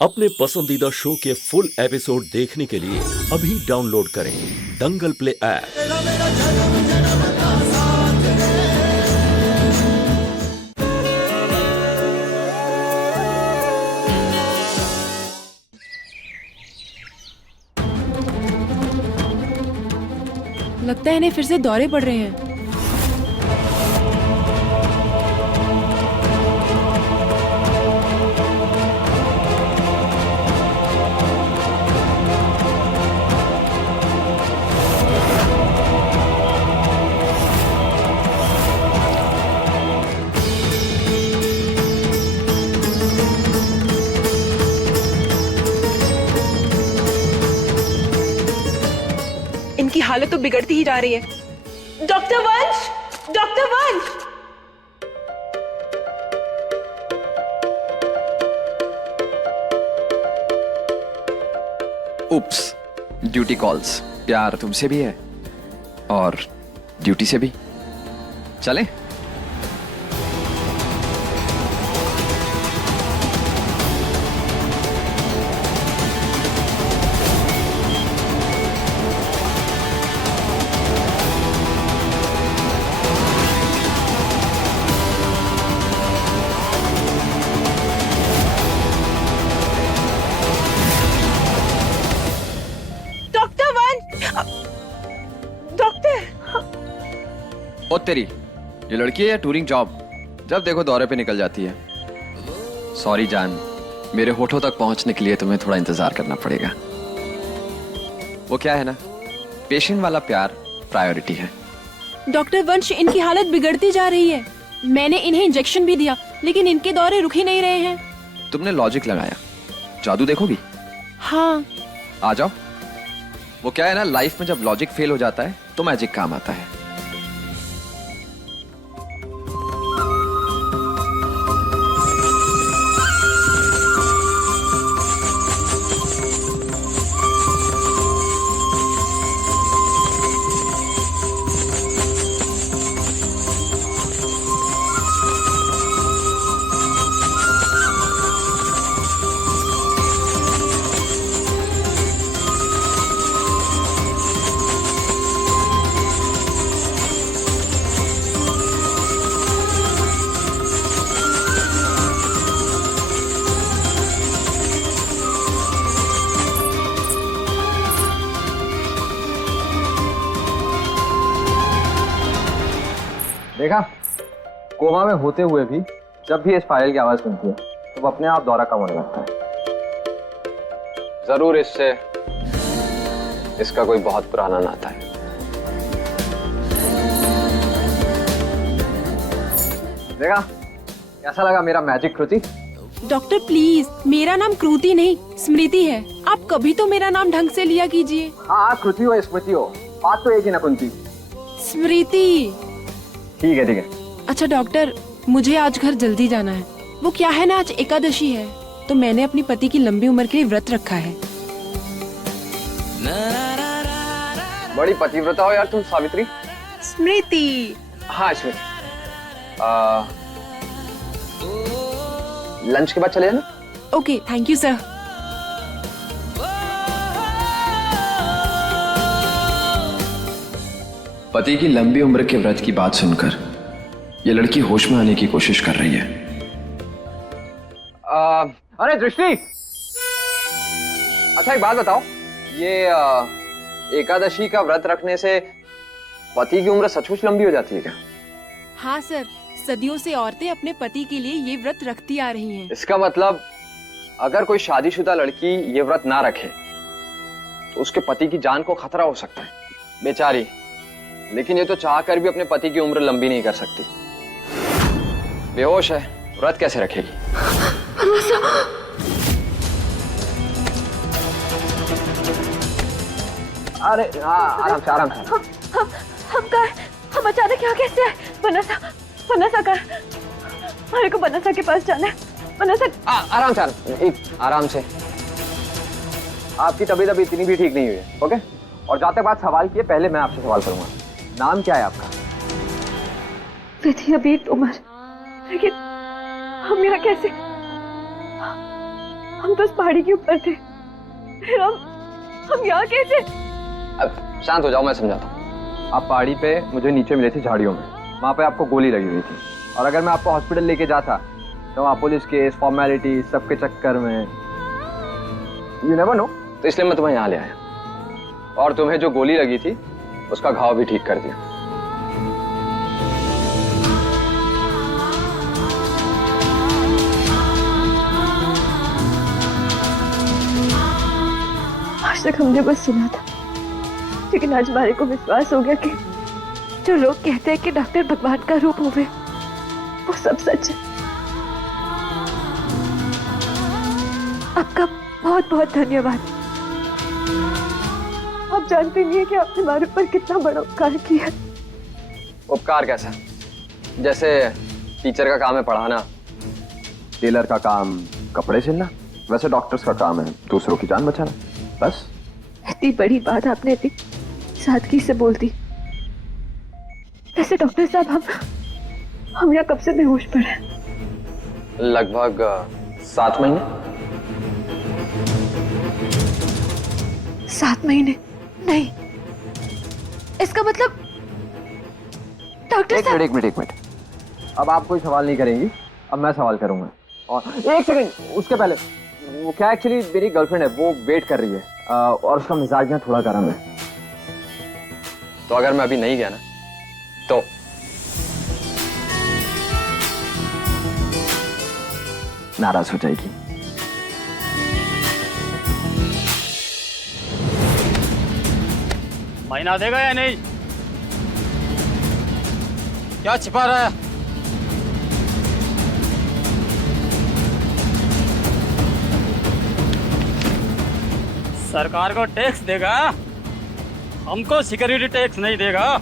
अपने पसंदीदा शो के फुल एपिसोड देखने के लिए अभी डाउनलोड करें दंगल प्ले ऐप। लगता है इन्हें फिर से दौरे पड़ रहे हैं। इनकी हालत तो बिगड़ती ही जा रही है। डॉक्टर वंश, डॉक्टर वंश। उप्स, ड्यूटी कॉल्स। प्यार तुमसे भी है और ड्यूटी से भी। चलें? डॉक्टर वंश, डॉक्टर। ओ तेरी, ये लड़की है या टूरिंग जॉब? जब देखो दौरे पे निकल जाती है। सॉरी जान, मेरे होठों तक पहुंचने के लिए तुम्हें थोड़ा इंतजार करना पड़ेगा। वो क्या है ना, पेशेंट वाला प्यार प्रायोरिटी है। डॉक्टर वंश, इनकी हालत बिगड़ती जा रही है। मैंने इन्हें इंजेक्शन भी दिया लेकिन इनके दौरे रुक ही नहीं रहे हैं। तुमने लॉजिक लगाया, जादू देखोगी? हाँ। आ जाओ। वो क्या है ना, लाइफ में जब लॉजिक फेल हो जाता है तो मैजिक काम आता है। देखा, कोमा में होते हुए भी जब भी इस फाइल की आवाज सुनती है तो अपने आप दौरा कम होने लगता है। जरूर इससे इसका कोई बहुत पुराना नाता है। देखा, कैसा लगा मेरा मैजिक कृति? डॉक्टर प्लीज, मेरा नाम कृति नहीं स्मृति है। आप कभी तो मेरा नाम ढंग से लिया कीजिए। हाँ, कृति हो स्मृति हो, बात तो एक ही ना कुंती। स्मृति। ठीक है ठीक है। अच्छा डॉक्टर, मुझे आज घर जल्दी जाना है। वो क्या है ना, आज एकादशी है तो मैंने अपनी पति की लंबी उम्र के लिए व्रत रखा है। बड़ी पतिव्रता हो यार तुम सावित्री। स्मृति। हाँ स्मृति, लंच के बाद चले जाना। Okay, thank you sir. पति की लंबी उम्र के व्रत की बात सुनकर ये लड़की होश में आने की कोशिश कर रही है। अरे दृष्टि, अच्छा एक बात बताओ, ये एकादशी का व्रत रखने से पति की उम्र सचमुच लंबी हो जाती है क्या? हाँ सर, सदियों से औरतें अपने पति के लिए ये व्रत रखती आ रही हैं। इसका मतलब अगर कोई शादीशुदा लड़की ये व्रत ना रखे तो उसके पति की जान को खतरा हो सकता है। बेचारी, लेकिन ये तो चाहकर भी अपने पति की उम्र लंबी नहीं कर सकती। बेहोश है, व्रत कैसे रखेगी? अरे हाँ, आराम से आराम से। हम अचानक यहाँ कैसे आए? बनसा, बनसा कर। हमारे को बनसा के पास जाना है। बनसा। आराम से, आराम से। आपकी तबीयत अभी इतनी भी ठीक नहीं हुई है, ओके? और जाते बाद सवाल किए, पहले मैं आपसे सवाल करूंगा। नाम क्या है आपका? विधि अभी उम्र, लेकिन हम यहाँ कैसे? हम तो उस पहाड़ी के ऊपर थे, फिर हम यहाँ कैसे? अब शांत हो जाओ, मैं समझाता हूँ। आप पहाड़ी पे मुझे नीचे मिले थे झाड़ियों में, वहाँ पे आपको गोली लगी हुई थी, और अगर मैं आपको हॉस्पिटल लेके जाता तो वहाँ पुलिस केस, फॉर्मेलिटी, सबके चक्कर में यू नेवर नो, तो इसलिए मैं तुम्हें यहाँ ले आया, और तुम्हें जो गोली लगी थी उसका घाव भी ठीक कर दिया। आज तक हमने बस सुना था, लेकिन आज हमारे को विश्वास हो गया कि जो लोग कहते हैं कि डॉक्टर भगवान का रूप होवे, वो सब सच है। आपका बहुत बहुत धन्यवाद। आप जानते नहीं है कि आपने हमारे ऊपर कितना बड़ा उपकार किया। उपकार कैसा? जैसे टीचर का काम है पढ़ाना, टेलर का काम कपड़े सिलना, वैसे डॉक्टर्स का काम है दूसरों की जान बचाना, बस। इतनी बड़ी बात आपने इतनी सादगी से बोल दी। वैसे डॉक्टर साहब, हम यहाँ कब से बेहोश पड़े हैं? लगभग 7 महीने। 7 महीने? नहीं, इसका मतलब डॉक्टर साहब। एक मिनट। अब आप कोई सवाल नहीं करेंगी, अब मैं सवाल करूंगा। और एक सेकंड, उसके पहले वो क्या एक्चुअली मेरी गर्लफ्रेंड है, वो वेट कर रही है, और उसका मिजाज ना थोड़ा गर्म है, तो अगर मैं अभी नहीं गया ना तो नाराज हो जाएगी। महीना देगा या नहीं? क्या छिपा रहा है? सरकार को टैक्स देगा, हमको सिक्योरिटी टैक्स नहीं देगा।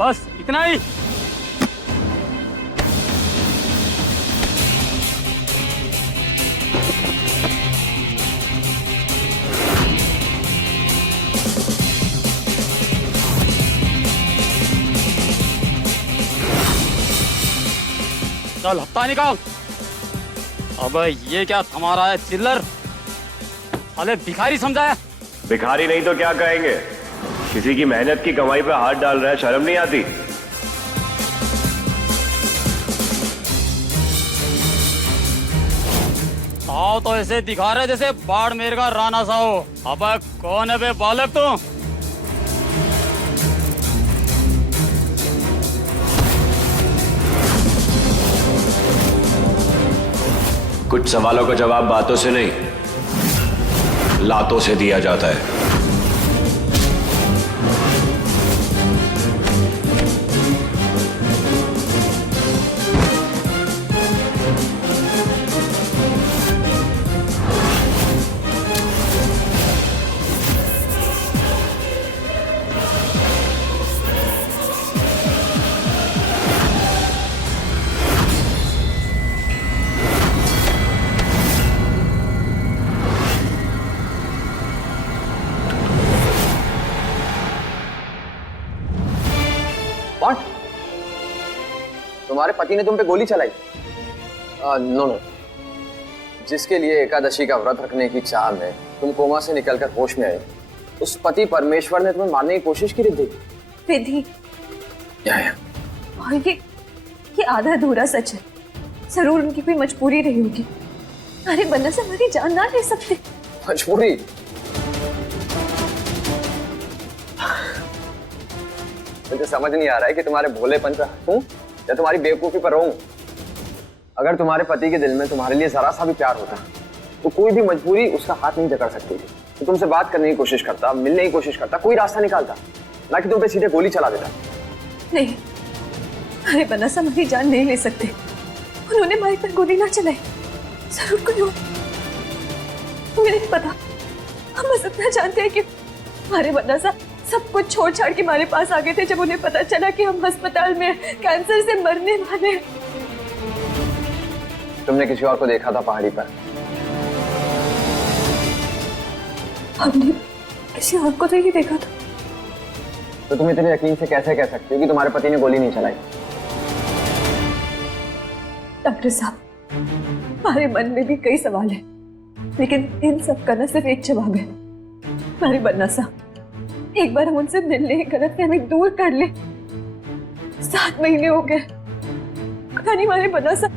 बस इतना ही। चल हफ्ता निकाल। अबे ये क्या थमा रहा है चिल्लर? साले भिखारी समझाया? भिखारी नहीं तो क्या कहेंगे? किसी की मेहनत की कमाई पे हाथ डाल रहा है, शर्म नहीं आती? साव तो ऐसे दिखा रहे जैसे बाड़मेर का राणा साव। अबे कौन है बे बालक तू? कुछ सवालों का जवाब बातों से नहीं, लातों से दिया जाता है। तुम्हारे पति ने तुम पे गोली चलाई? नो, जिसके लिए एकादशी का व्रत रखने की चाह में तुम कोमा से निकलकर होश में आए, उस पति परमेश्वर ने तुम्हें मारने की कोशिश की रिद्धि? विधि या। और ये आधा अधूरा सच है। जरूर उनकी कोई मजबूरी रही होगी। अरे बन्ना से हमारी जान ना ले सकते। मजबूरी? मुझे समझ नहीं आ रहा है कि तुम्हारे भोलेपन पर हूं या तुम्हारी बेवकूफी पर रहूं। अगर तुम्हारे पति के दिल में तुम्हारे लिए जरा सा भी प्यार होता तो कोई भी मजबूरी उसका हाथ नहीं जकड़ सकती थी। तो तुमसे बात करने की कोशिश करता, मिलने की कोशिश करता, कोई रास्ता निकालता, ना कि तुम पे सीधे गोली चला देता। नहीं, अरे बन्ना से हमारी जान नहीं ले सकते। उन्होंने हमारे पर गोली ना चलाई। जरूर कोई हो, मुझे नहीं पता। हम बस इतना जानते हैं कि हमारे बन्ना सा सब कुछ छोड़ छाड़ के हमारे पास आ गए थे जब उन्हें पता चला कि हम अस्पताल में कैंसर से मरने वाले हैं। तुमने किसी और को देखा था पहाड़ी पर? हमने किसी और को तो ही देखा था। तो तुम इतने यकीन से कैसे कह सकते हो कि तुम्हारे पति ने गोली नहीं चलाई? डॉक्टर साहब, हमारे मन में भी कई सवाल हैं, लेकिन इन सब का ना सिर्फ एक जवाब है। हमारी बन्ना साहब, एक बार हम उनसे मिलने की गलतफहमी दूर कर ले। 7 महीने हो गए, पता नहीं हमारे बन्ना साहब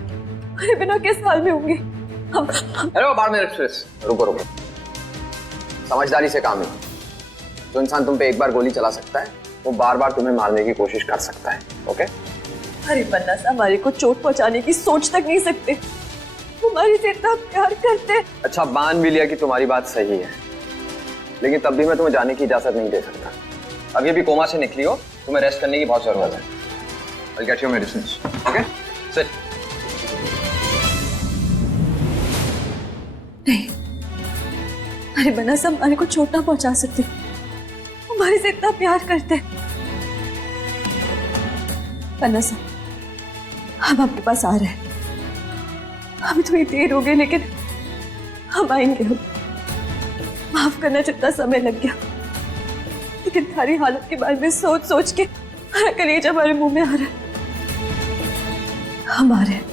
हमारे बिना किस हाल में होंगे। हम हेलो बाड़मेर एक्सप्रेस, रुको रुको, समझदारी से काम लो। जो इंसान तुम पे एक बार गोली चला सकता है, वो बार बार तुम्हें मारने की कोशिश कर सकता है। ओके? हमारे बन्ना साहब हमारे को चोट पहुंचाने की सोच तक नहीं सकते। वो हमारे से इतना प्यार करते। अच्छा, मान भी लिया कि तुम्हारी बात सही है, लेकिन तब भी मैं तुम्हें जाने की इजाजत नहीं दे सकता। अब ये भी कोमा से निकली हो, तुम्हें रेस्ट करने की बहुत जरूरत है। I'll get your medicines. Okay? Sit. नहीं, हमारे बन्ना साहब हमारे को चोट ना पहुंचा सकते। वो हमारे से इतना प्यार करते। बन्ना साहब, हम आपके पास आ रहे हैं। अभी थोड़ी देर हो गई, लेकिन हम आएंगे। हम माफ करना, जितना समय लग गया, लेकिन तुम्हारी हालत के बारे में सोच सोच के हमारा कलेजा हमारे मुंह में आ रहा है। हम आ रहे हैं।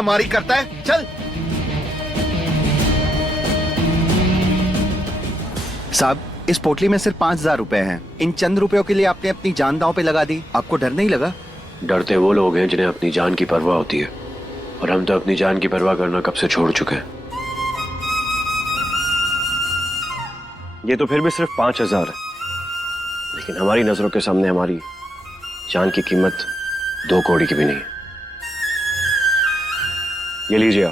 मारी करता है, चल। साहब, इस पोटली में सिर्फ 5,000 रुपए हैं। इन चंद रुपयों के लिए आपने अपनी जान दांव पे लगा दी। आपको डर नहीं लगा? डरते वो लोग हैं जिन्हें अपनी जान की परवाह होती है, और हम तो अपनी जान की परवाह करना कब से छोड़ चुके हैं। ये तो फिर भी सिर्फ 5,000 है, लेकिन हमारी नजरों के सामने हमारी जान की कीमत 2 कौड़ी की भी नहीं है। ये लीजिए,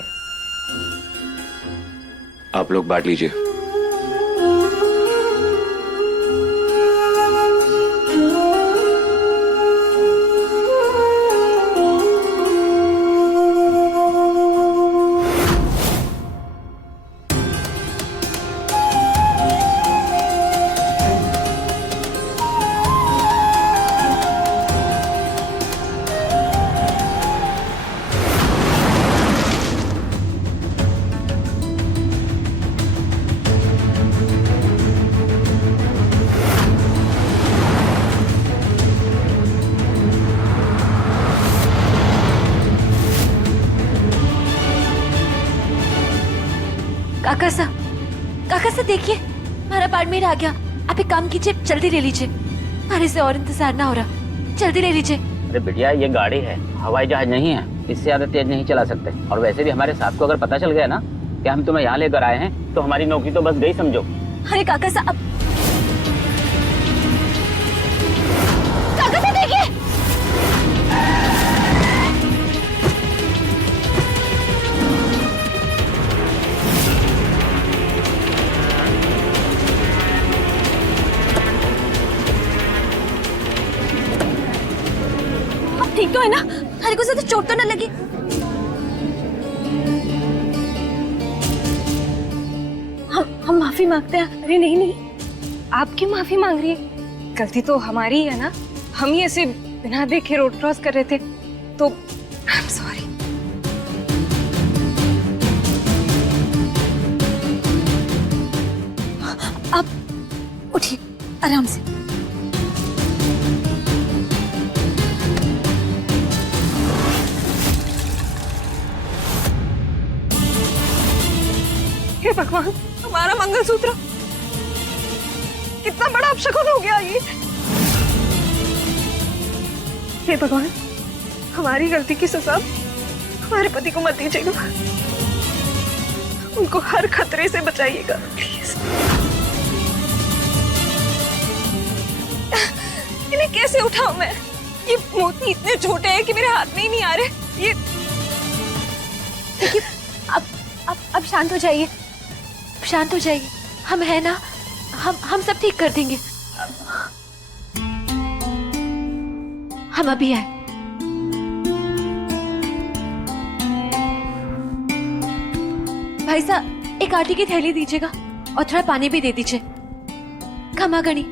आप लोग बांट लीजिए। काका सा देखिए, हमारा बाड़मेर आ गया। आप एक काम कीजिए, जल्दी ले लीजिए, हमारे से और इंतजार ना हो रहा। जल्दी ले लीजिए। अरे बिटिया, ये गाड़ी है, हवाई जहाज नहीं है, इससे ज्यादा तेज नहीं चला सकते। और वैसे भी हमारे साथ को अगर पता चल गया ना कि हम तुम्हें यहाँ लेकर आए हैं, तो हमारी नौकरी तो बस गई समझो। अरे काका साहब, काका साहब देखिए। ठीक तो है ना? हमारे को ज्यादा चोट तो न लगी? हम माफी मांगते हैं। अरे नहीं नहीं, आप क्यों माफी मांग रही है? गलती तो हमारी है ना। हम ही ऐसे बिना देखे रोड क्रॉस कर रहे थे, तो आई एम सॉरी। आप उठिए आराम से। हे भगवान, हमारा मंगलसूत्र कितना बड़ा अपशकुन हो गया ये। हे भगवान, हमारी गलती की सजा हमारे पति को मत दीजिएगा, उनको हर खतरे से बचाइएगा प्लीज। इन्हें कैसे उठाऊं मैं? ये मोती इतने छोटे हैं कि मेरे हाथ में ही नहीं आ रहे। ये देखिए, अब शांत हो जाइए, शांत हो जाइए। हम है ना, हम सब ठीक कर देंगे। हम अभी आए। भाई साहब, एक आटे की थैली दीजिएगा और थोड़ा पानी भी दे दीजिए। खमा गणी।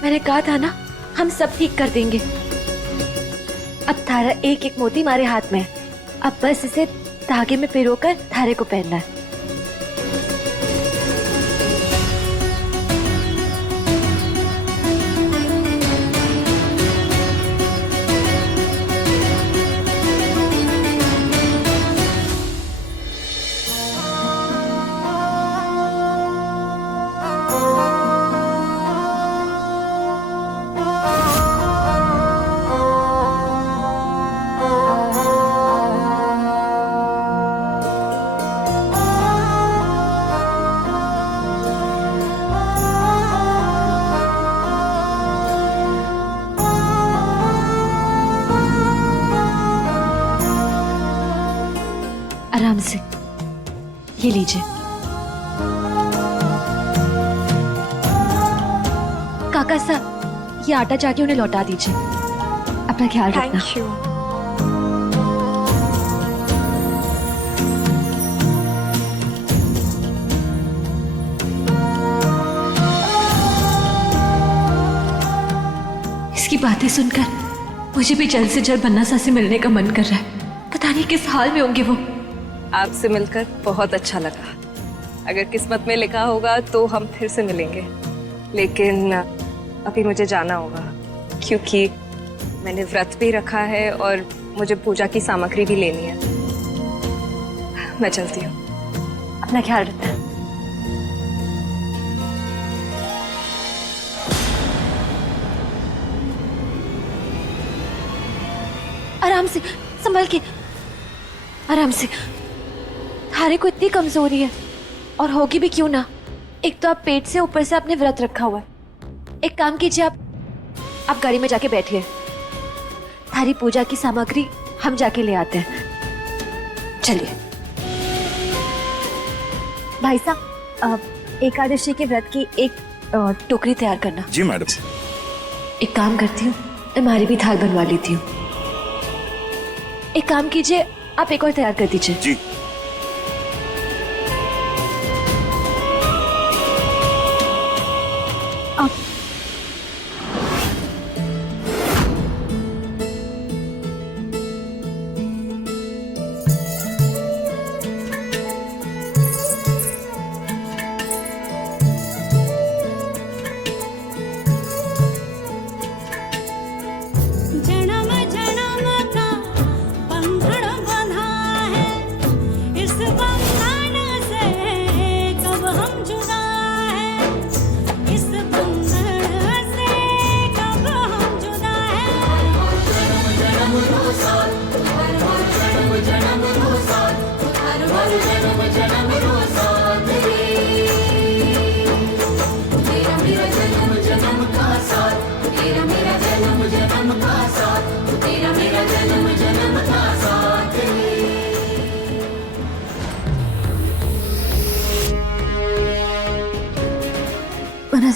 मैंने कहा था ना, हम सब ठीक कर देंगे। अब थारा एक एक मोती हमारे हाथ में है। अब बस इसे धागे में पिरोकर थारे को पहनना है। आराम से, ये लीजिए। काका साहब, ये आटा जाके उन्हें लौटा दीजिए। अपना ख्याल रखना। Thank you. इसकी बातें सुनकर मुझे भी जल्द से जल्द बन्ना सा से मिलने का मन कर रहा है। पता नहीं किस हाल में होंगे वो। आपसे मिलकर बहुत अच्छा लगा। अगर किस्मत में लिखा होगा तो हम फिर से मिलेंगे, लेकिन अभी मुझे जाना होगा क्योंकि मैंने व्रत भी रखा है और मुझे पूजा की सामग्री भी लेनी है। मैं चलती हूँ। अपना ख्याल रखना। आराम से, संभल के, आराम से। थारे को इतनी कमजोरी है और होगी भी क्यों ना। एक तो आप पेट से ऊपर से आपने व्रत रखा हुआ है। एक काम कीजिए, आप गाड़ी में जाके बैठिए। थारी पूजा की सामग्री हम जाके ले आते हैं। चलिए। भाई साहब, एकादशी के व्रत की एक टोकरी तैयार करना। जी मैडम। एक काम करती हूँ, तुम्हारी भी थाल बनवा लेती हूँ। एक काम कीजिए, आप एक और तैयार कर दीजिए। जी। जन्म जन्म का बंधन बंधा है,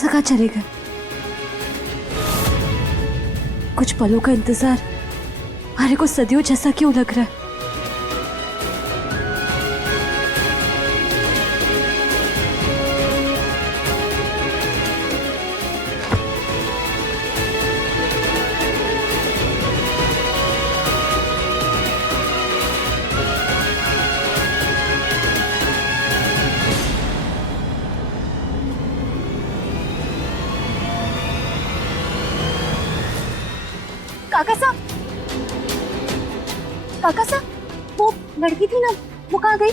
सा कहाँ चले गए? कुछ पलों का इंतजार हमारे को सदियों जैसा क्यों लग रहा है? काका साहब, वो लड़की थी ना, वो कहाँ गई?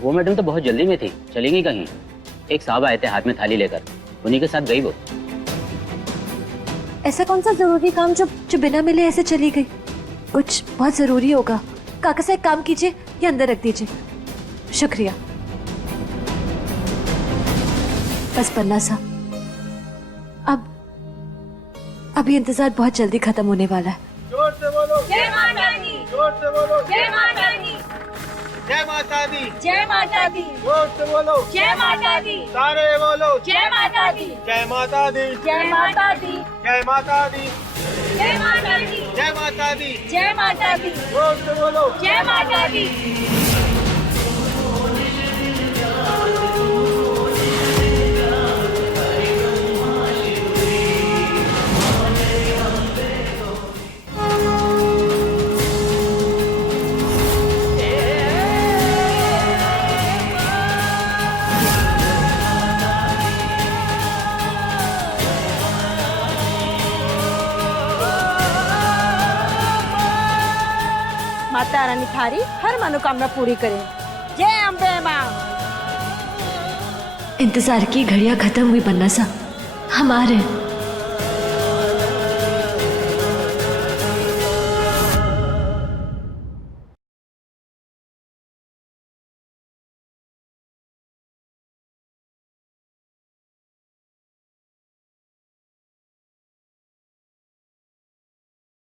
वो मैडम तो बहुत जल्दी में थी, चली गई कहीं। एक साहब आए थे हाथ में थाली लेकर, उन्हीं के साथ गई वो। ऐसा कौन सा जरूरी काम जो बिना मिले ऐसे चली गई? कुछ बहुत जरूरी होगा। काका साहब एक काम कीजिए, ये अंदर रख दीजिए। शुक्रिया। बस पन्ना साहब, अब ये इंतजार बहुत जल्दी खत्म होने वाला है। जोर से बोलो जय माता दी, जोर से बोलो जय माता दी, जय माता दी, जय माता दी, जोर से बोलो जय माता दी, सारे बोलो जय माता दी, जय माता दी, जय माता दी, जय माता दी, जय माता दी, जय माता दी, जय माता दी, जोर से बोलो जय माता दी। माता रानी थारी हर मनोकामना पूरी करे। जय अम्बे माँ। इंतजार की घड़ियां खत्म हुई पन्ना साहब, हम आ रहे हैं।